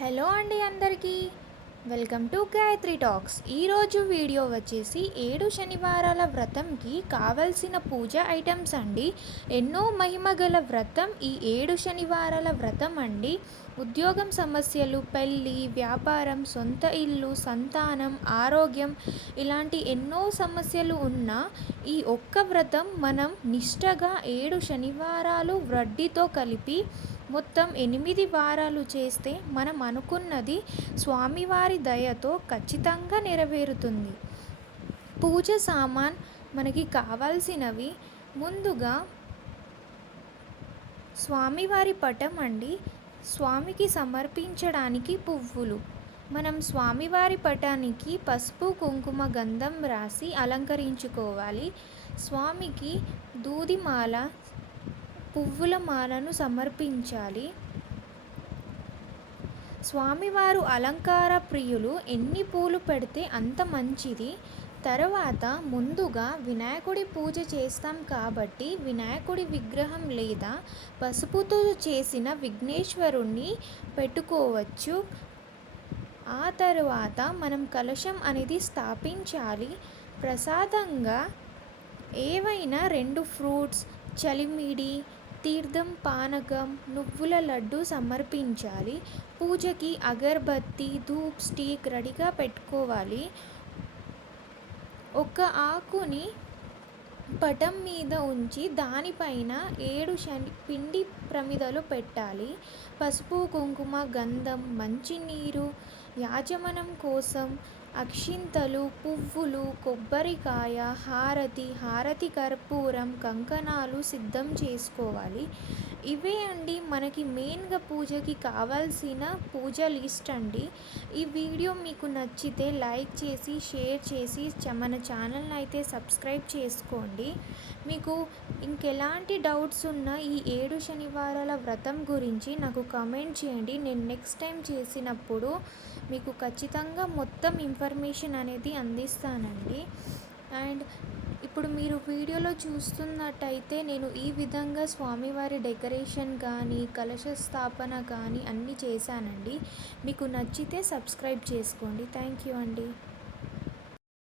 Hello అండి అందరికీ welcome to Gayatri talks. ఈరోజు వీడియో వచ్చేసి 7 శనివారాల వ్రతంకి కావలసిన పూజ ఐటమ్స్ అండి. ఎన్నో మహిమ గల వ్రతం ఈ 7 శనివారాల వ్రతం అండి. ఉద్యోగం సమస్యలు, పెళ్ళి, వ్యాపారం, సొంత ఇల్లు, సంతానం, ఆరోగ్యం ఇలాంటి ఎన్నో సమస్యలు ఉన్న ఈ ఒక్క వ్రతం మనం నిష్టగా 7 శనివారాలు వడ్డీతో కలిపి మొత్తం 8 వారాలు చేస్తే మనం అనుకున్నది స్వామివారి దయతో ఖచ్చితంగా నెరవేరుతుంది. పూజ సామాన్ మనకి కావాల్సినవి ముందుగా స్వామివారి పటం అండి. స్వామికి సమర్పించడానికి పువ్వులు. మనం స్వామివారి పటానికి పసుపు, కుంకుమ, గంధం రాసి అలంకరించుకోవాలి. స్వామికి దూదిమాల, పువ్వుల మాలను సమర్పించాలి. స్వామివారు అలంకార ప్రియులు, ఎన్ని పూలు పెడితే అంత మంచిది. తర్వాత ముందుగా వినాయకుడి పూజ చేస్తాం కాబట్టి వినాయకుడి విగ్రహం లేదా పసుపుతో చేసిన విఘ్నేశ్వరుణ్ణి పెట్టుకోవచ్చు. ఆ తర్వాత మనం కలశం అనేది స్థాపించాలి. ప్రసాదంగా ఏవైనా 2 ఫ్రూట్స్, చలిమిడి, తీర్థం, పానకం, నువ్వుల లడ్డు సమర్పించాలి. పూజకి అగరబత్తి, ధూప్ స్టిక్ రెడీగా పెట్టుకోవాలి. ఒక ఆకుని పటం మీద ఉంచి దానిపైన 7 పిండి ప్రమిదలు పెట్టాలి. పసుపు, కుంకుమ, గంధం, మంచినీరు, యాజమనం కోసం అక్షింతలు, పువ్వులు, కొబ్బరికాయ, హారతి కర్పూరం, కంకణాలు సిద్ధం చేసుకోవాలి. ఇవే అండి మనకి మెయిన్గా పూజకి కావాల్సిన పూజ లిస్ట్ అండి. ఈ వీడియో మీకు నచ్చితే లైక్ చేసి, షేర్ చేసి మన ఛానల్ని అయితే సబ్స్క్రైబ్ చేసుకోండి. మీకు ఇంకెలాంటి డౌట్స్ ఉన్నా ఈ 7 శనివారాల వ్రతం గురించి నాకు కామెంట్ చేయండి. నేను నెక్స్ట్ టైం చేసినప్పుడు మీకు ఖచ్చితంగా మొత్తం ఇన్ఫర్మేషన్ అనేది అందిస్తానండి. అండ్ ఇప్పుడు మీరు వీడియోలో చూస్తున్నట్టయితే నేను ఈ విధంగా స్వామివారి డెకరేషన్ కానీ, కలశ స్థాపన కానీ అన్నీ చేశానండి. మీకు నచ్చితే సబ్స్క్రైబ్ చేసుకోండి. థ్యాంక్ యూ అండి.